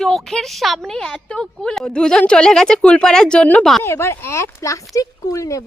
চোখের সামনে এত কুল দুজন চলে গেছে কুল পাড়ার জন্য এবার এক প্লাস্টিক কুল নেব।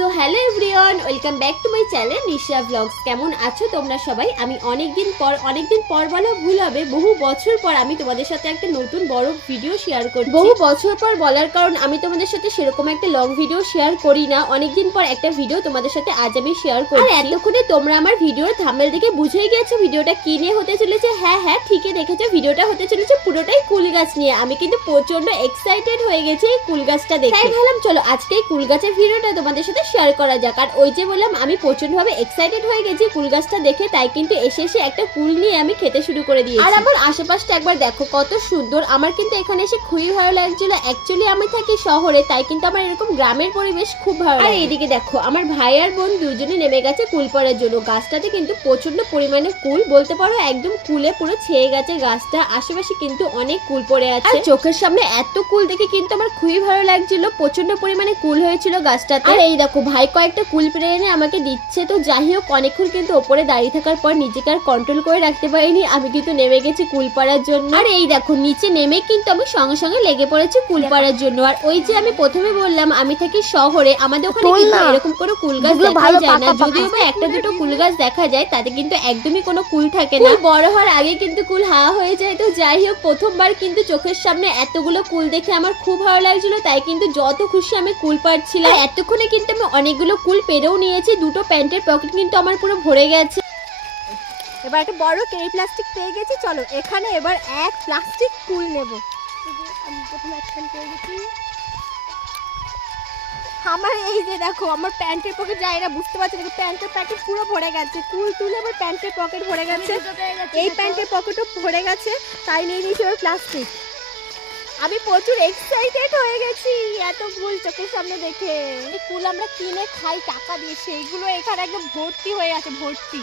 So hello everyone welcome back to my channel Nisha vlogs কেমন আছো তোমরা সবাই? আমি অনেক দিন পর অনেক দিন পর বলা ভুল হবে বহু বছর পর আমি তোমাদের সাথে একটা নতুন বড় ভিডিও শেয়ার করছি। বহু বছর পর বলার কারণ আমি তোমাদের সাথে সেরকম একটা লং ভিডিও শেয়ার করি না। অনেক দিন পর একটা ভিডিও তোমাদের সাথে আজ আমি শেয়ার করি আর এতক্ষণে তোমরা আমার ভিডিওর থাম্বেল দেখে বুঝেই গেছো ভিডিওটা কি নিয়ে হতে চলেছে। হ্যাঁ হ্যাঁ ঠিকই দেখেছ ভিডিওটা হতে চলেছে পুরোটাই কুল গাছ নিয়ে। আমি কিন্তু প্রচণ্ড এক্সাইটেড হয়ে গেছি এই কুল গাছটা দেখে। তাই ভাবলাম চলো আজকে এই কুল গাছের ভিডিওটা তোমাদের সাথে শেয়ার করা যাক। আর ওই যে বললাম আমি প্রচণ্ড ভাবে এক্সাইটেড হয়ে গেছি কুল গাছটা দেখে তাই কিন্তু এসে এসে একটা কুল নিয়ে আমি খেতে শুরু করে দিয়েছি। আর আমার আশেপাশটা একবার দেখো কত সুন্দর। আমার কিন্তু এখানে এসে খুবই ভালো লাগছিল। অ্যাকচুয়ালি আমি থাকি শহরে তাই কিন্তু আমার এরকম গ্রামের পরিবেশ খুব ভালো আর এইদিকে দেখো আমার ভাই আর বোন দুজনে নেমে গেছে কুল পড়ার জন্য। গাছটাতে কিন্তু প্রচণ্ড পরিমাণে কুল বলতে পারো একদম কুলে পুরো ছেয়ে গেছে গাছটা। আশেপাশে কিন্তু অনেক কুল পড়ে আছে। আর চোখের সামনে এত কুল দেখে কিন্তু আমার খুবই ভালো লাগছিল। প্রচণ্ড পরিমাণে কুল হয়েছিল গাছটাতে। আর এই দেখো ভাই কয়েকটা কুল পেরে এনে আমাকে দিচ্ছে। তো যাই হোক অনেকক্ষণ কিন্তু ওপরে দাঁড়িয়ে থাকার পর নিজেকে আর কন্ট্রোল করে রাখতে পারিনি। আমি কিন্তু নেমে গেছি কুল পাড়ার জন্য। আর এই দেখো নিচে নেমে কিন্তু আমি সঙ্গে সঙ্গে লেগে পড়েছি কুল পাড়ার জন্য। আর ওই যে আমি প্রথমে বললাম আমি থাকি শহরে আমাদের ওখানে কিন্তু এরকম কোনো কুল গাছ দেখা যায় না। যদিও বা একটা দুটো কুল গাছ দেখা যায় তাতে কিন্তু একদমই কোনো কুল থাকে না। বড় হওয়ার আগে কিন্তু কুল হাওয়া হয়ে যায়। তো যাই হোক প্রথমবার কিন্তু চোখের সামনে এতগুলো কুল দেখে আমার খুব ভালো লাগছিল। তাই কিন্তু যত খুশি আমি কুল পাড়ছিলাম। এতক্ষণে কিন্তু আমি অনেকগুলো কুল পেরেও নিয়েছি দুটো প্যান্টের পকেট কিন্তু আমার পুরো ভরে গেছে। এবার একটা বড় কেরি প্লাস্টিক পেয়ে গেছি চলো এখানে এবার এক প্লাস্টিক কুল নেব। আমি প্রথমে একখান পেয়ে গেছি। আমার এই যে দেখো আমার প্যান্টের পকেট যায় না বুঝতে পারছি না প্যান্টের প্যাকেট পুরো ভরে গেছে। কুল তুলে আমার প্যান্টের পকেট ভরে গেছে। এই প্যান্টের পকেটও ভরে গেছে তাই নিয়ে নিয়েছি এবার প্লাস্টিক। আমি প্রচুর এক্সাইটেড হয়ে গেছি। এত ফুল চোখের সামনে দেখে। ফুল আমরা কিনে খাই, টাকা দিয়ে সেইগুলো এখানে একদম ভর্তি হয়ে আছে, ভর্তি।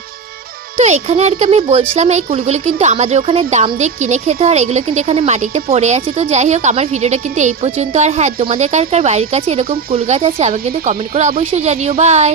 তো এখানে আর কি আমি বলছিলাম, এই কুলগুলো কিন্তু আমাদের ওখানে দাম দিয়ে কিনে খেতে হয় এগুলো কিন্তু এখানে মাটিতে পড়ে আছে। তো যাই হোক, আমার ভিডিওটা কিন্তু এই পর্যন্ত। আর হ্যাঁ তোমাদের কার কার বাড়ির কাছে এরকম কুল গাছ আছে, আমাকে কিন্তু কমেন্ট করে অবশ্যই জানিও। বাই